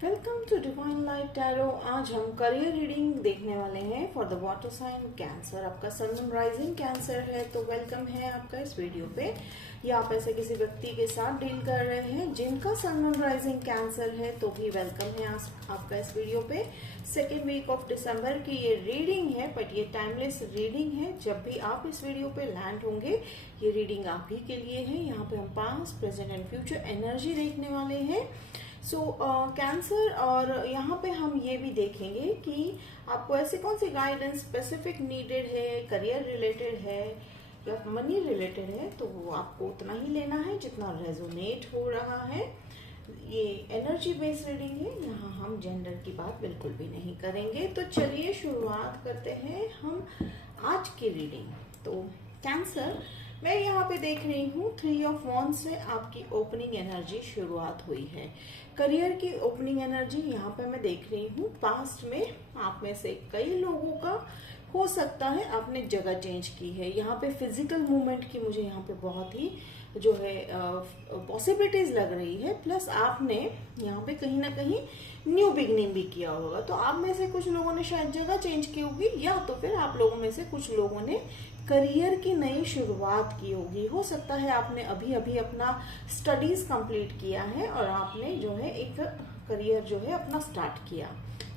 Welcome to Divine Light Tarot. आज हम career reading देखने वाले हैं for the water sign Cancer. आपका सन राइजिंग कैंसर है तो वेलकम है आपका इस वीडियो पे। या आप ऐसे किसी व्यक्ति के साथ डील कर रहे हैं जिनका सन राइजिंग कैंसर है तो भी वेलकम है आपका इस वीडियो पे। सेकेंड वीक ऑफ दिसंबर की ये रीडिंग है, बट ये टाइमलेस रीडिंग है। जब भी आप इस वीडियो पे लैंड होंगे ये रीडिंग आप ही के लिए है। यहाँ पे हम past, present and future energy देखने वाले हैं। कैंसर और यहाँ पे हम ये भी देखेंगे कि आपको ऐसे कौन सी गाइडेंस स्पेसिफिक नीडेड है, करियर रिलेटेड है या मनी रिलेटेड है, तो वो आपको उतना ही लेना है जितना रेजोनेट हो रहा है। ये एनर्जी बेस्ड रीडिंग है, यहाँ हम जेंडर की बात बिल्कुल भी नहीं करेंगे। तो चलिए शुरुआत करते हैं हम आज की रीडिंग। तो कैंसर, मैं यहाँ पे देख रही हूँ 3 ऑफ वॉन्ड्स से आपकी ओपनिंग एनर्जी शुरुआत हुई है। करियर की ओपनिंग एनर्जी यहाँ पे मैं देख रही हूँ। पास्ट में आप में से कई लोगों का हो सकता है आपने जगह चेंज की है। यहाँ पे फिजिकल मूवमेंट की मुझे यहाँ पे बहुत ही जो है पॉसिबिलिटीज लग रही है। प्लस आपने यहाँ पे कहीं ना कहीं न्यू बिगनिंग भी किया होगा। तो आप में से कुछ लोगों ने शायद जगह चेंज की होगी, या तो फिर आप लोगों में से कुछ लोगों ने करियर की नई शुरुआत की होगी। हो सकता है आपने अभी अभी अपना स्टडीज कंप्लीट किया है और आपने जो है एक करियर जो है अपना स्टार्ट किया।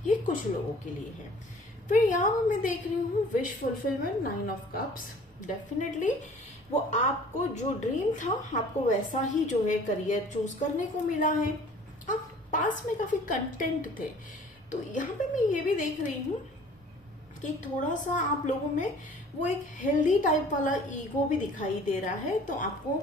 ये कुछ लोगों के लिए है। फिर यहाँ मैं देख रही हूँ wish fulfilment, 9 of cups. Definitely वो आपको जो ड्रीम था आपको वैसा ही जो है करियर चूज करने को मिला है। आप पास में काफी कंटेंट थे। तो यहाँ पे मैं ये भी देख रही हूँ कि थोड़ा सा आप लोगों में वो एक हेल्दी टाइप वाला ईगो भी दिखाई दे रहा है। तो आपको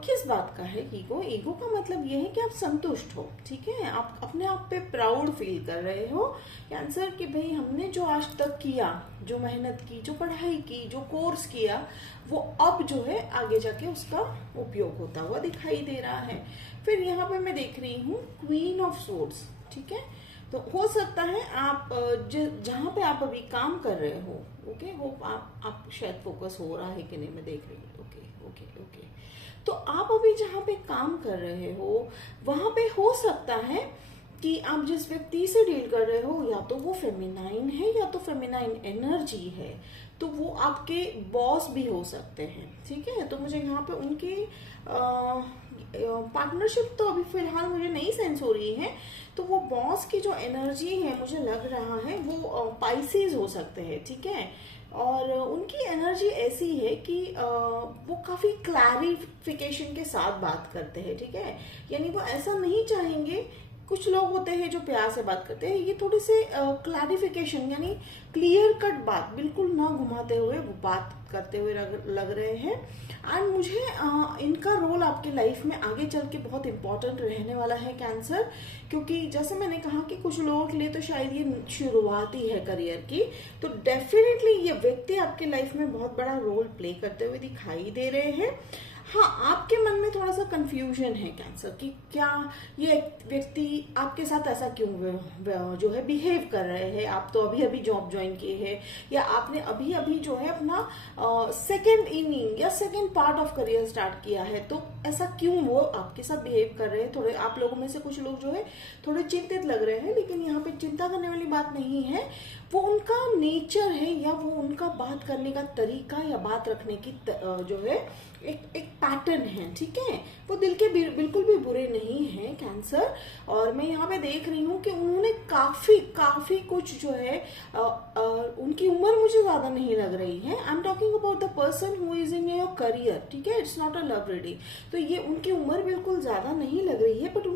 किस बात का है ईगो? ईगो का मतलब ये है कि आप संतुष्ट हो, ठीक है, आप अपने आप पे प्राउड फील कर रहे हो कैंसर कि भाई हमने जो आज तक किया, जो मेहनत की, जो पढ़ाई की, जो कोर्स किया, वो अब जो है आगे जाके उसका उपयोग होता हुआ दिखाई दे रहा है। फिर यहाँ पे मैं देख रही हूँ क्वीन ऑफ सोर्ड्स, ठीक है। तो हो सकता है आप जहाँ पे आप अभी काम कर रहे हो, ओके, होप आप शायद फोकस हो रहा है कि नहीं, मैं देख रही हूँ। Okay okay okay. तो आप अभी जहाँ पे काम कर रहे हो वहां पे हो सकता है कि आप जिस व्यक्ति से डील कर रहे हो या तो वो फेमिनाइन है या तो फेमिनाइन एनर्जी है। तो वो आपके बॉस भी हो सकते हैं, ठीक है। तो मुझे यहाँ पे उनके पार्टनरशिप तो अभी फिलहाल मुझे नहीं सेंस हो रही है। तो वो बॉस की जो एनर्जी है मुझे लग रहा है वो पाइसेस हो सकते हैं, ठीक है। और उनकी एनर्जी ऐसी है कि वो काफी क्लैरिफिकेशन के साथ बात करते हैं, ठीक है। यानी वो ऐसा नहीं चाहेंगे, कुछ लोग होते हैं जो प्यार से बात करते हैं, ये थोड़ी से क्लैरिफिकेशन यानी क्लियर कट बात, बिल्कुल ना घुमाते हुए वो बात करते हुए लग रहे हैं। एंड मुझे इनका रोल आपके लाइफ में आगे चल के बहुत इंपॉर्टेंट रहने वाला है कैंसर, क्योंकि जैसे मैंने कहा कि कुछ लोगों के लिए तो शायद ये शुरुआत ही है करियर की। तो डेफिनेटली ये व्यक्ति आपके लाइफ में बहुत बड़ा रोल प्ले करते हुए दिखाई दे रहे हैं। हाँ, आपके मन में थोड़ा सा कंफ्यूजन है कैंसर कि क्या ये व्यक्ति आपके साथ ऐसा क्यों जो है बिहेव कर रहे हैं। आप तो अभी अभी जॉब ज्वाइन किए हैं या आपने अभी अभी जो है अपना सेकेंड इनिंग या second part of career start किया है, तो ऐसा क्यों वो आपके साथ बिहेव कर रहे हैं। थोड़े आप लोगों में से कुछ लोग जो है थोड़े चिंतित लग रहे हैं, लेकिन यहाँ पे चिंता करने वाली बात नहीं है। वो उनका नेचर है या वो उनका बात करने का तरीका या बात रखने की जो है एक पैटर्न है, ठीक है। वो दिल के बिल्कुल भी बुरे नहीं है कैंसर। और मैं यहाँ पे देख रही हूँ कि उन्होंने काफी कुछ जो है उनकी उम्र मुझे ज्यादा नहीं लग रही है। I am talking about the person who is in your career, ठीक है, it's not a love reading. तो ये उनकी उम्र बिल्कुल ज्यादा नहीं लग रही है, बट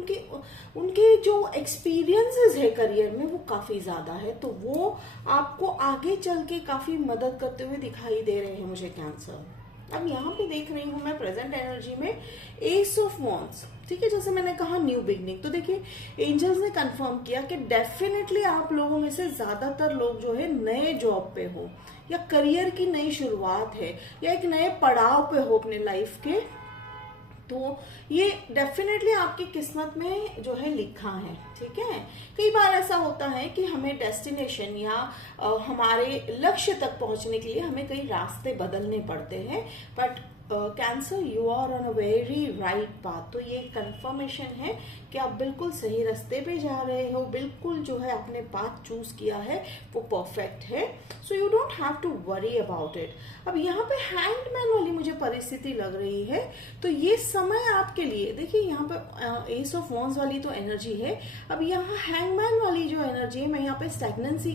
उनके जो एक्सपीरियंसेस है करियर में वो काफी ज्यादा है। तो वो आपको आगे चल के काफी मदद करते हुए दिखाई दे रहे हैं मुझे कैंसर। अब यहाँ पे देख रही हूँ मैं प्रेजेंट एनर्जी में एस ऑफ वॉन्ड्स, ठीक है। जैसे मैंने कहा न्यू बिगनिंग, तो देखिए एंजल्स ने कंफर्म किया कि डेफिनेटली आप लोगों में से ज्यादातर लोग जो है नए जॉब पे हो या करियर की नई शुरुआत है या एक नए पड़ाव पे हो अपने लाइफ के। तो ये डेफिनेटली आपकी किस्मत में जो है लिखा है, ठीक है। कई बार ऐसा होता है कि हमें डेस्टिनेशन या हमारे लक्ष्य तक पहुंचने के लिए हमें कई रास्ते बदलने पड़ते हैं, but Cancer you are on a very right path. तो ये कंफर्मेशन है कि आप बिल्कुल सही रास्ते पे जा रहे हो, बिल्कुल जो है आपने पाथ चूज किया है वो परफेक्ट है। So you don't have to worry about it. अब यहाँ पे हैंडमैन वाली मुझे परिस्थिति लग रही है, तो ये समय आपके लिए, देखिए यहाँ पे एस ऑफ वॉन्ड्स वाली तो एनर्जी है। अब यहाँ हैंगमैन वाली जो एनर्जी है, मैं यहाँ पे स्टैग्नेंसी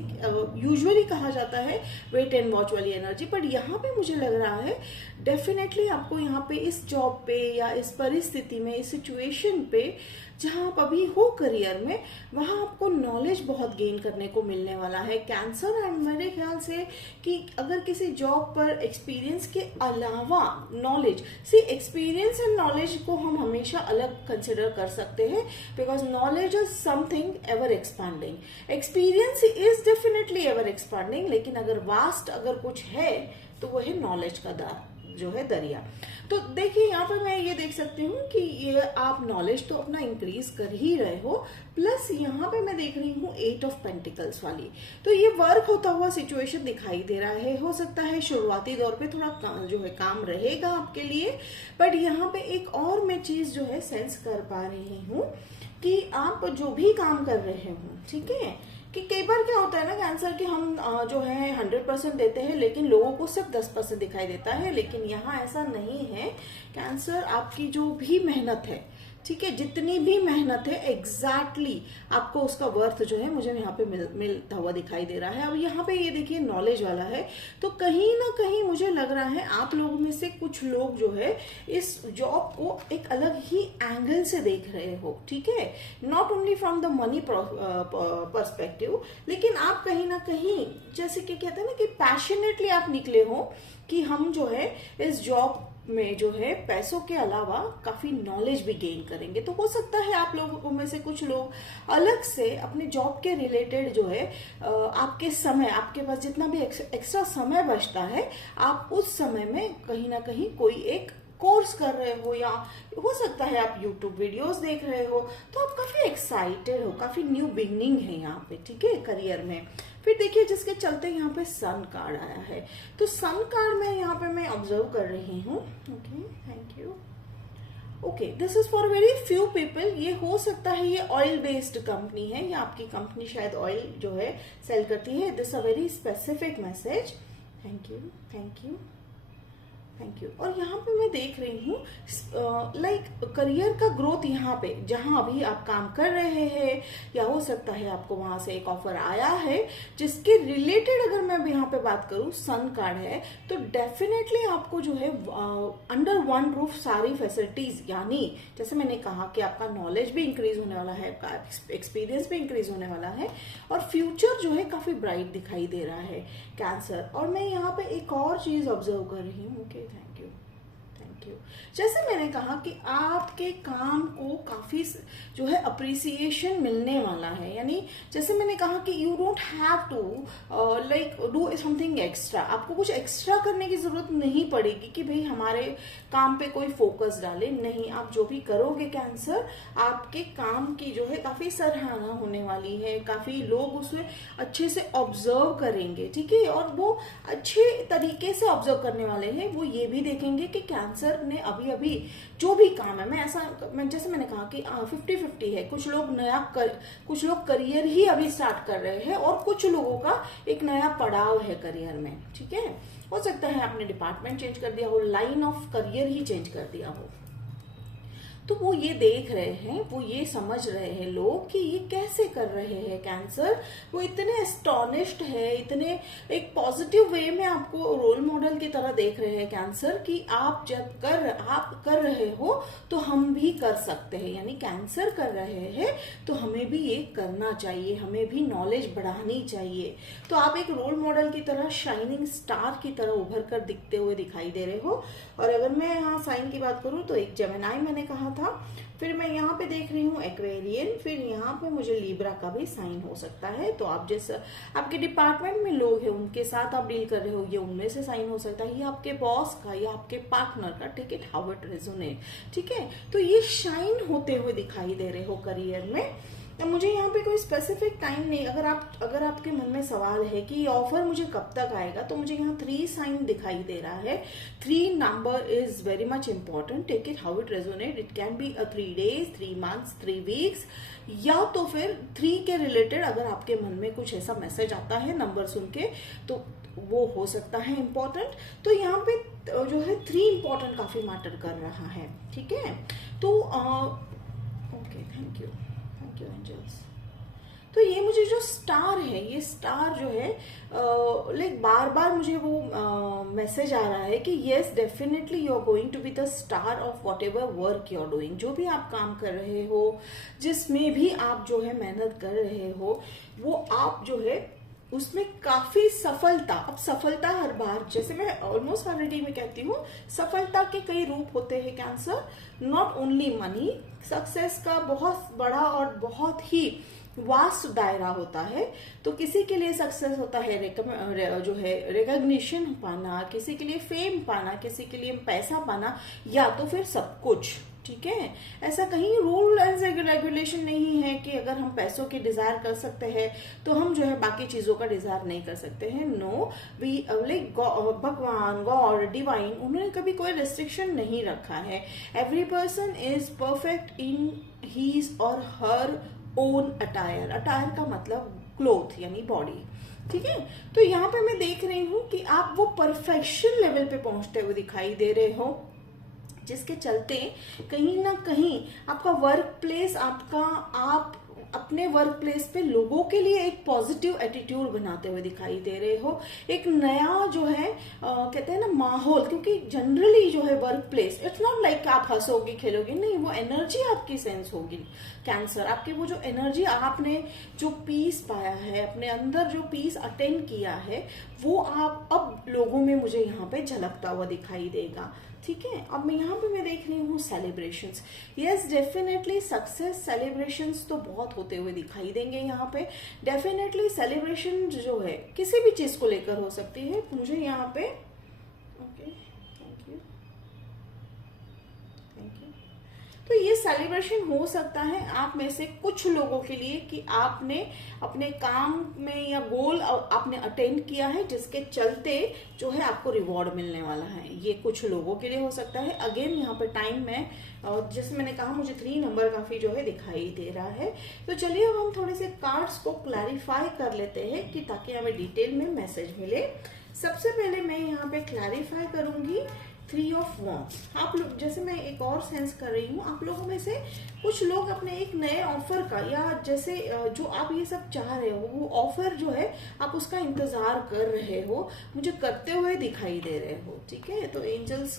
यूजुअली कहा जाता है वेट एंड वॉच वाली एनर्जी, बट यहाँ पे मुझे लग रहा है डेफिनेटली आपको यहाँ पे इस जॉब पे या इस परिस्थिति में, इस सिचुएशन पे जहां आप अभी हो करियर में, वहां आपको नॉलेज बहुत गेन करने को मिलने वाला है कैंसर। एंड मेरे ख्याल से कि अगर किसी जॉब पर एक्सपीरियंस के अलावा knowledge, see experience and knowledge को हम हमेशा अलग कंसिडर कर सकते हैं, because knowledge is something ever expanding, experience is definitely ever expanding, लेकिन अगर वास्ट अगर कुछ है तो वो है नॉलेज का दार जो है दरिया। तो देखिए यहाँ पर मैं ये देख सकती हूँ कि ये आप नॉलेज तो अपना इंक्रीज कर ही रहे हो, प्लस यहाँ पे मैं देख रही हूँ 8 ऑफ पेंटिकल्स वाली, तो ये वर्क होता हुआ सिचुएशन दिखाई दे रहा है। हो सकता है शुरुआती दौर पे थोड़ा जो है काम रहेगा आपके लिए, बट यहाँ पे एक और मैं चीज जो है सेंस कर पा रही हूँ कि आप जो भी काम कर रहे हो, ठीक है, कि कई बार क्या होता है ना कैंसर कि हम जो है 100% देते हैं, लेकिन लोगों को सिर्फ 10% दिखाई देता है, लेकिन यहाँ ऐसा नहीं है। कैंसर आपकी जो भी मेहनत है, ठीक है, जितनी भी मेहनत है एग्जैक्टली आपको उसका वर्थ जो है मुझे यहाँ पे मिलता हुआ दिखाई दे रहा है। अब यहाँ पे ये देखिए नॉलेज वाला है, तो कहीं ना कहीं मुझे लग रहा है आप लोगों में से कुछ लोग जो है इस जॉब को एक अलग ही एंगल से देख रहे हो, ठीक है, not only from the money perspective, लेकिन आप कहीं ना कहीं जैसे कि कहते हैं ना कि पैशनेटली आप निकले हो कि हम जो है इस जॉब में जो है पैसों के अलावा काफी नॉलेज भी गेन करेंगे। तो हो सकता है आप लोगों में से कुछ लोग अलग से अपने जॉब के रिलेटेड जो है आपके समय, आपके पास जितना भी एक्स्ट्रा समय बचता है, आप उस समय में कहीं ना कहीं कोई एक कोर्स कर रहे हो, या हो सकता है आप YouTube वीडियोस देख रहे हो, तो आप काफी एक्साइटेड हो, काफी न्यू बिगनिंग है यहाँ पे, ठीक है, करियर में। फिर देखिए जिसके चलते यहाँ पे सन कार्ड आया है, तो सन कार्ड में यहाँ पे मैं ऑब्जर्व कर रही हूँ। Okay, thank you. Okay, this is for very few people. ये हो सकता है ये ऑयल बेस्ड कंपनी है, या आपकी कंपनी शायद ऑयल जो है सेल करती है। This a very specific message. Thank you, thank you, thank you. और यहाँ पे मैं देख रही हूँ लाइक करियर का ग्रोथ, यहाँ पे जहां अभी आप काम कर रहे हैं, या हो सकता है आपको वहां से एक ऑफर आया है जिसके रिलेटेड अगर मैं यहाँ पे बात करूँ, सन कार्ड है, तो डेफिनेटली आपको जो है अंडर वन रूफ सारी फैसिलिटीज, यानी जैसे मैंने कहा कि आपका नॉलेज भी इंक्रीज होने वाला है, एक्सपीरियंस भी इंक्रीज होने वाला है, और फ्यूचर जो है काफी ब्राइट दिखाई दे रहा है कैंसर। और मैं यहाँ पे एक और चीज ऑब्जर्व कर रही हूँ। Okay, thank you, thank you. जैसे मैंने कहा कि आपके काम को काफी जो है अप्रिसिएशन मिलने वाला है, यानी जैसे मैंने कहा कि you don't have to like do something extra, आपको कुछ एक्स्ट्रा करने की जरूरत नहीं पड़ेगी कि भाई हमारे काम पे कोई फोकस डाले, नहीं, आप जो भी करोगे कैंसर, आपके काम की जो है काफी सराहना होने वाली है, काफी लोग उसमें अच्छे से ऑब्जर्व करेंगे, ठीक है, और वो अच्छे तरीके से ऑब्जर्व करने वाले हैं। वो ये भी देखेंगे कि कैंसर ने अभी जो भी काम है, मैं जैसे मैंने कहा कि 50-50 है, कुछ लोग करियर ही अभी स्टार्ट कर रहे हैं, और कुछ लोगों का एक नया पड़ाव है करियर में, ठीक है। हो सकता है आपने डिपार्टमेंट चेंज कर दिया हो, line of career he change कर दिया हो, तो वो ये देख रहे हैं, वो ये समझ रहे हैं लोग कि ये कैसे कर रहे हैं कैंसर। वो इतने एस्टॉनिश्ड है, इतने एक पॉजिटिव वे में आपको रोल मॉडल की तरह देख रहे हैं कैंसर, कि आप जब आप कर रहे हो तो हम भी कर सकते हैं, यानी कैंसर कर रहे हैं तो हमें भी ये करना चाहिए, हमें भी नॉलेज बढ़ानी चाहिए। तो आप एक रोल मॉडल की तरह, शाइनिंग स्टार की तरह उभर कर दिखते हुए दिखाई दे रहे हो। और अगर मैं यहाँ साइन की बात करूँ तो एक जेमिनाई मैंने कहा था, फिर मैं यहाँ पे देख रही हूँ एक्वेरियन, फिर यहाँ पे मुझे लिब्रा का भी साइन हो सकता है। तो आप जैसे आपके डिपार्टमेंट में लोग हैं, उनके साथ आप डील कर रहे हो, ये उनमें से साइन हो सकता है, ये आपके बॉस का या आपके पार्टनर का, take it how it resonate, ठीक है। तो ये शाइन होते हुए दिखाई दे रहे हो करियर में। तो मुझे यहाँ पे कोई स्पेसिफिक टाइम नहीं, अगर आपके मन में सवाल है कि ये ऑफर मुझे कब तक आएगा, तो मुझे यहाँ 3 साइन दिखाई दे रहा है। 3 number is very much important, take it how it resonate. It can be 3 days, 3 months, 3 weeks, या तो फिर 3 के रिलेटेड अगर आपके मन में कुछ ऐसा मैसेज आता है नंबर सुन के, तो वो हो सकता है इम्पोर्टेंट। तो यहाँ पे जो है 3 इम्पोर्टेंट काफी मैटर कर रहा है, ठीक है। तो ओके, थैंक यू एंजल्स। तो ये मुझे जो स्टार है, ये स्टार जो है लाइक बार बार मुझे वो मैसेज आ रहा है कि yes definitely you are going to be the star of whatever work you are doing. जो भी आप काम कर रहे हो, जिसमें भी आप जो है मेहनत कर रहे हो, वो आप जो है उसमें काफी सफलता। अब सफलता हर बार, जैसे मैं ऑलमोस्ट हर रीडिंग में कहती हूँ, सफलता के कई रूप होते हैं cancer, not only money. Success का बहुत बड़ा और बहुत ही वास्ट दायरा होता है। तो किसी के लिए सक्सेस होता है जो है रिकॉग्निशन पाना, किसी के लिए फेम पाना, किसी के लिए पैसा पाना, या तो फिर सब कुछ, ठीक है। ऐसा कहीं रूल एंड रेगुलेशन नहीं है कि अगर हम पैसों की डिजायर कर सकते हैं तो हम जो है बाकी चीजों का डिजायर नहीं कर सकते हैं। नो, वी लाइक भगवान, गॉड, डिवाइन, उन्होंने कभी कोई रेस्ट्रिक्शन नहीं रखा है। Every person is perfect in his और हर ओन अटायर। अटायर का मतलब क्लोथ यानी बॉडी, ठीक है। तो यहाँ पे मैं देख रही हूँ कि आप वो परफेक्शन लेवल पे पहुंचते हुए दिखाई दे रहे हो, जिसके चलते कहीं ना कहीं आपका वर्क प्लेस, आप अपने वर्क प्लेस पे लोगों के लिए एक पॉजिटिव एटीट्यूड बनाते हुए दिखाई दे रहे हो। एक नया जो है कहते हैं ना माहौल, क्योंकि जनरली जो है work place, it's not like आप हंसोगे खेलोगे, नहीं, वो एनर्जी आपकी सेंस होगी कैंसर। आपकी वो जो एनर्जी, आपने जो पीस पाया है अपने अंदर, जो पीस अटेंड किया है, वो आप अब लोगों में मुझे यहाँ पे झलकता हुआ दिखाई देगा, ठीक है। अब मैं यहाँ पे मैं देख रही हूँ celebrations. Yes definitely success celebrations तो बहुत होते हुए दिखाई देंगे यहाँ पे। डेफिनेटली सेलिब्रेशन जो है किसी भी चीज को लेकर हो सकती है। मुझे यहाँ पे ओके, थैंक यू। तो ये सेलिब्रेशन हो सकता है आप में से कुछ लोगों के लिए कि आपने अपने काम में या गोल आपने अटेंड किया है, जिसके चलते जो है आपको रिवॉर्ड मिलने वाला है। ये कुछ लोगों के लिए हो सकता है। अगेन यहाँ पे टाइम में, जैसे मैंने कहा, मुझे 3 नंबर काफी जो है दिखाई दे रहा है। तो चलिए अब हम थोड़े से कार्ड्स को क्लैरिफाई कर लेते हैं कि ताकि हमें डिटेल में मैसेज मिले। सबसे पहले मैं यहाँ पे क्लैरिफाई करूंगी 3 of Wands। आप लोग, जैसे मैं एक और सेंस कर रही हूँ, आप लोगों में से कुछ लोग अपने एक नए ऑफर का, या जैसे जो आप ये सब चाह रहे हो, वो ऑफर जो है आप उसका इंतजार कर रहे हो, मुझे करते हुए दिखाई दे रहे हो, ठीक है। तो एंजल्स,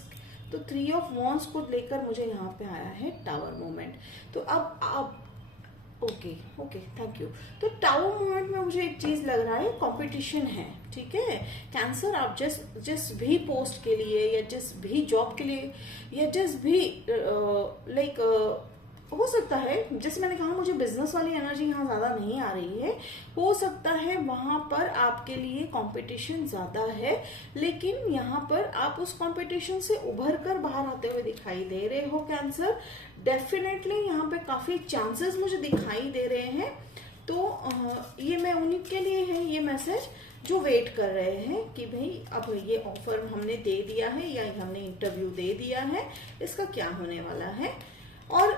तो 3 of Wands को लेकर मुझे यहाँ पे आया है टावर मोमेंट। तो अब आप ओके थैंक यू। तो टावर मोमेंट में मुझे एक चीज लग रहा है, कंपटीशन है, ठीक है। कैंसर, आप जिस भी पोस्ट के लिए या जिस भी जॉब के लिए या जिस भी लाइक हो सकता है, जैसे मैंने कहा मुझे बिजनेस वाली एनर्जी यहाँ ज्यादा नहीं आ रही है, हो सकता है वहां पर आपके लिए कंपटीशन ज्यादा है, लेकिन यहाँ पर आप उस कंपटीशन से उभर कर बाहर आते हुए दिखाई दे रहे हो कैंसर। डेफिनेटली यहाँ पे काफी चांसेस मुझे दिखाई दे रहे हैं। तो ये मैं उन्हीं के लिए है ये मैसेज जो वेट कर रहे हैं कि भाई अब ये ऑफर हमने दे दिया है या हमने इंटरव्यू दे दिया है, इसका क्या होने वाला है। और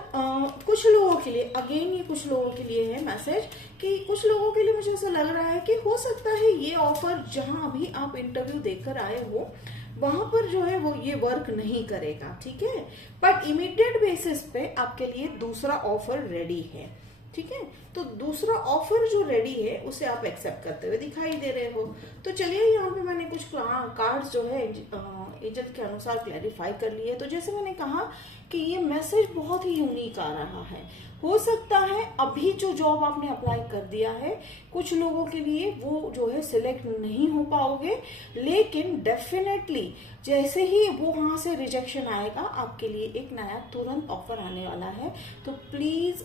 कुछ लोगों के लिए, अगेन ये कुछ लोगों के लिए है मैसेज कि कुछ लोगों के लिए मुझे ऐसा लग रहा है कि हो सकता है ये ऑफर जहां अभी आप इंटरव्यू देकर आए हो वहां पर जो है वो ये वर्क नहीं करेगा, ठीक है। बट इमीडिएट बेसिस पे आपके लिए दूसरा ऑफर रेडी है, ठीक है। तो दूसरा ऑफर जो रेडी है उसे आप एक्सेप्ट करते हुए दिखाई दे रहे हो। तो चलिए यहाँ पे मैंने कुछ कार्ड्स जो है एंजल के अनुसार क्लैरिफाई कर लिए। तो जैसे मैंने कहा कि ये मैसेज बहुत ही यूनिक आ रहा है। हो सकता है अभी जो जॉब आपने अप्लाई कर दिया है, कुछ लोगों के लिए वो जो है सिलेक्ट नहीं हो पाओगे, लेकिन डेफिनेटली जैसे ही वो वहां से रिजेक्शन आएगा, आपके लिए एक नया तुरंत ऑफर आने वाला है। तो प्लीज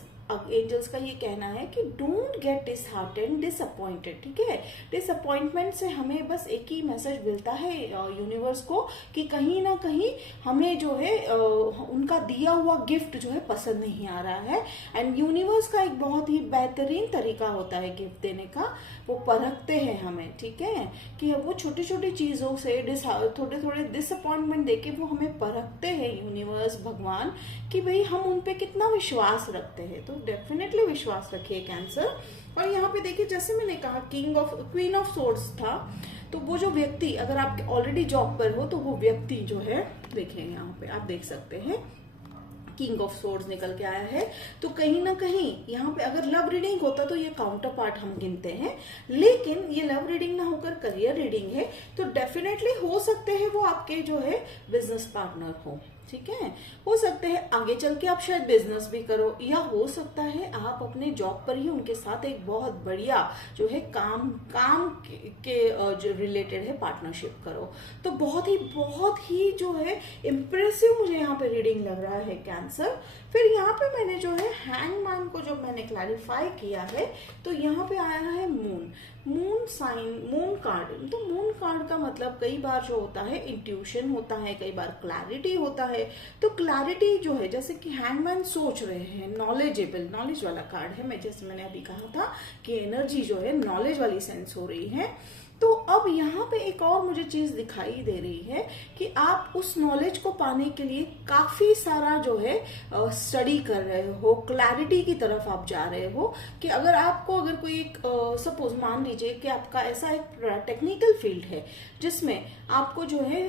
एंजल्स का ये कहना है कि डोंट गेट डिसहार्टेंड, डिसअपॉइंटेड, ठीक है। डिसअपॉइंटमेंट से हमें बस एक ही मैसेज मिलता है यूनिवर्स को कि कहीं ना कहीं हमें जो है उनका दिया हुआ गिफ्ट जो है पसंद नहीं आ रहा है। एंड यूनिवर्स का एक बहुत ही बेहतरीन तरीका होता है गिफ्ट देने का, वो परखते हैं हमें, ठीक है, कि वो छोटी छोटी चीजों से थोड़े थोड़े डिसअपॉइंटमेंट देके वो हमें परखते हैं यूनिवर्स, भगवान, कि भाई हम उन पे कितना विश्वास रखते हैं। तो डेफिनेटली विश्वास रखिए कैंसर। और यहाँ पे देखिए, जैसे मैंने कहा क्वीन ऑफ सोर्ड्स था, तो वो जो व्यक्ति, अगर आप ऑलरेडी जॉब पर हो तो वो व्यक्ति जो है, देखिए यहाँ पे आप देख सकते हैं किंग ऑफ सोर्ड्स निकल के आया है। तो कहीं ना कहीं यहाँ पे अगर लव रीडिंग होता तो ये काउंटर पार्ट हम गिनते हैं, लेकिन ये लव रीडिंग ना होकर करियर रीडिंग है। तो डेफिनेटली हो सकते हैं वो आपके जो है बिजनेस पार्टनर हो, ठीक है। हो सकते हैं आगे चल के आप शायद बिजनेस भी करो, या हो सकता है आप अपने जॉब पर ही उनके साथ एक बहुत बढ़िया जो है काम के जो रिलेटेड है पार्टनरशिप करो। तो बहुत ही जो है इम्प्रेसिव मुझे यहाँ पे रीडिंग लग रहा है कैंसर। फिर यहाँ पे मैंने जो है हैंगमैन को जब मैंने क्लैरिफाई किया है तो यहाँ पे आया है मून साइन, मून कार्ड। तो मून कार्ड का मतलब कई बार जो होता है इंट्यूशन होता है, कई बार क्लैरिटी होता है। तो क्लैरिटी जो है, जैसे कि हैंगमैन सोच रहे हैं, नॉलेज वाला कार्ड है। जैसे मैंने अभी कहा था कि एनर्जी जो है नॉलेज वाली सेंस हो रही है। तो अब यहाँ पे एक और मुझे चीज दिखाई दे रही है कि आप उस नॉलेज को पाने के लिए काफी सारा जो है स्टडी कर रहे हो, क्लैरिटी की तरफ आप जा रहे हो। कि अगर कोई एक सपोज मान लीजिए कि आपका ऐसा एक टेक्निकल फील्ड है जिसमें आपको जो है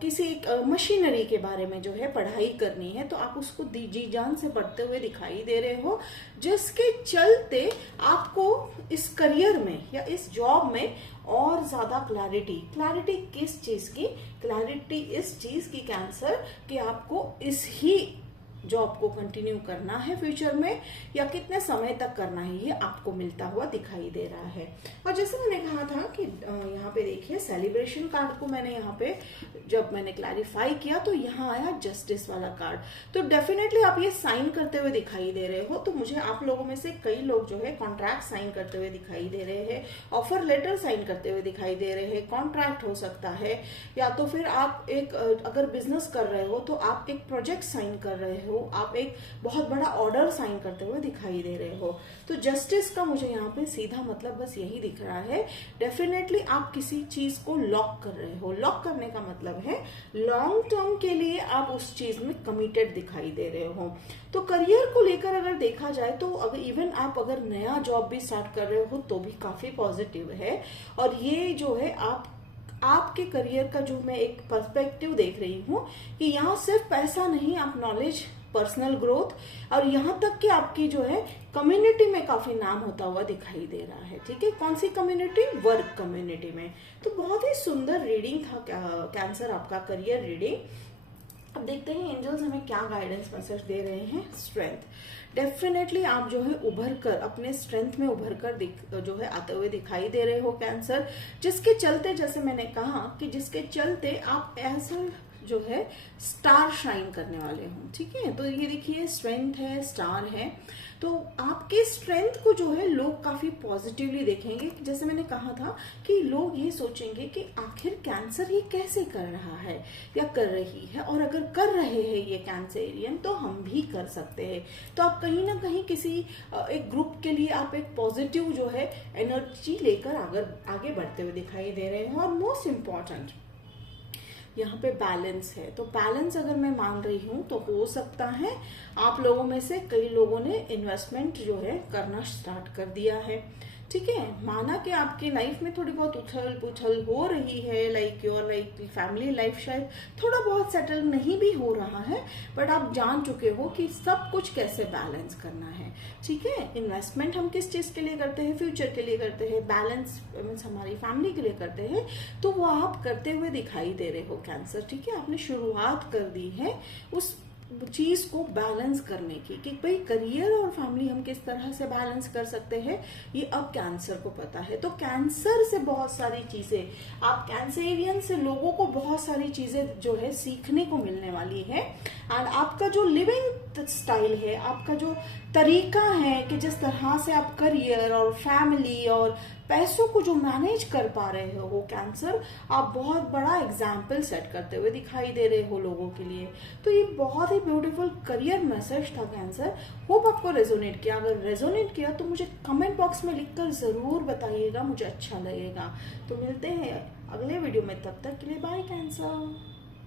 किसी एक मशीनरी के बारे में जो है पढ़ाई करनी है, तो आप उसको जी जान से पढ़ते हुए दिखाई दे रहे हो, जिसके चलते आपको इस करियर में या इस जॉब में और ज्यादा क्लैरिटी किस चीज की? क्लैरिटी इस चीज की कैंसर कि आपको इस ही जॉब को कंटिन्यू करना है फ्यूचर में, या कितने समय तक करना है, ये आपको मिलता हुआ दिखाई दे रहा है। और जैसे मैंने कहा था कि यहाँ पे देखिए सेलिब्रेशन कार्ड को मैंने यहाँ पे जब मैंने क्लैरिफाई किया तो यहाँ आया जस्टिस वाला कार्ड। तो डेफिनेटली आप ये साइन करते हुए दिखाई दे रहे हो। तो मुझे आप लोगों में से कई लोग जो है कॉन्ट्रैक्ट साइन करते हुए दिखाई दे रहे हैं, ऑफर लेटर साइन करते हुए दिखाई दे रहे हैं। कॉन्ट्रैक्ट हो सकता है, या तो फिर आप एक अगर बिजनेस कर रहे हो तो आप एक प्रोजेक्ट साइन कर रहे हो, आप एक बहुत बड़ा ऑर्डर साइन करते हुए दिखाई दे रहे हो। तो जस्टिस का मुझे यहाँ पे सीधा मतलब बस यही दिख रहा है। डेफिनेटली आप किसी चीज को लॉक कर रहे हो। लॉक करने का मतलब है लॉन्ग टर्म के लिए आप उस चीज में कमिटेड दिखाई दे रहे हो। तो करियर को लेकर अगर देखा जाए तो अगर इवन आप अगर नया जॉब भी स्टार्ट कर रहे हो तो भी काफी पॉजिटिव है। और ये जो है आपके करियर का जो मैं एक पर्सपेक्टिव देख रही हूँ कि यहाँ सिर्फ पैसा नहीं, आप नॉलेज, पर्सनल ग्रोथ, और यहाँ तक कि आपकी जो है कम्युनिटी में काफी नाम होता हुआ दिखाई दे रहा है। ठीक है, कौन सी कम्युनिटी? वर्क कम्युनिटी में। तो बहुत ही सुंदर रीडिंग था कैंसर, आपका करियर रीडिंग। अब देखते हैं एंजल्स हमें क्या गाइडेंस मैसेज दे रहे हैं। स्ट्रेंथ, डेफिनेटली आप जो है उभर कर अपने स्ट्रेंथ में उभर कर जो है आते हुए दिखाई दे रहे हो कैंसर, जिसके चलते, जैसे मैंने कहा कि जिसके चलते आप ऐसा जो है स्टार शाइन करने वाले हो। ठीक है, तो ये देखिए स्ट्रेंथ है, स्टार है। तो आपके स्ट्रेंथ को जो है लोग काफी पॉजिटिवली देखेंगे। जैसे मैंने कहा था कि लोग ये सोचेंगे कि आखिर कैंसर ये कैसे कर रहा है या कर रही है, और अगर कर रहे हैं ये कैंसरियन तो हम भी कर सकते हैं। तो आप कहीं ना कहीं किसी एक ग्रुप के लिए आप एक पॉजिटिव जो है एनर्जी लेकर आगे बढ़ते हुए दिखाई दे रहे हैं। और मोस्ट इम्पॉर्टेंट यहाँ पे बैलेंस है। तो बैलेंस अगर मैं मान रही हूँ तो हो सकता है आप लोगों में से कई लोगों ने इन्वेस्टमेंट जो है करना स्टार्ट कर दिया है। ठीक है, माना कि आपकी लाइफ में थोड़ी बहुत उछल पुछल हो रही है, लाइक योर फैमिली लाइफ शायद थोड़ा बहुत सेटल नहीं भी हो रहा है, बट आप जान चुके हो कि सब कुछ कैसे बैलेंस करना है। ठीक है, इन्वेस्टमेंट हम किस चीज के लिए करते हैं? फ्यूचर के लिए करते हैं। बैलेंस मीन्स हमारी फैमिली के लिए करते हैं। तो वो आप करते हुए दिखाई दे रहे हो कैंसर। ठीक है, आपने शुरुआत कर दी है उस चीज को बैलेंस करने की कि भाई करियर और फैमिली हम किस तरह से बैलेंस कर सकते हैं, ये अब कैंसर को पता है। तो कैंसर से बहुत सारी चीजें, आप कैंसरियन से लोगों को बहुत सारी चीजें जो है सीखने को मिलने वाली है। एंड आपका जो लिविंग वर्क स्टाइल है, आपका जो तरीका है कि जिस तरह से आप करियर और फैमिली और पैसों को जो मैनेज कर पा रहे हो कैंसर, आप बहुत बड़ा एग्जाम्पल सेट करते हुए दिखाई दे रहे हो लोगों के लिए। तो ये बहुत ही ब्यूटीफुल करियर मैसेज था कैंसर। होप आपको रेजोनेट किया। अगर रेजोनेट किया तो मुझे कमेंट बॉक्स में लिखकर जरूर बताइएगा, मुझे अच्छा लगेगा। तो मिलते हैं अगले वीडियो में, तब तक के लिए बाय कैंसर।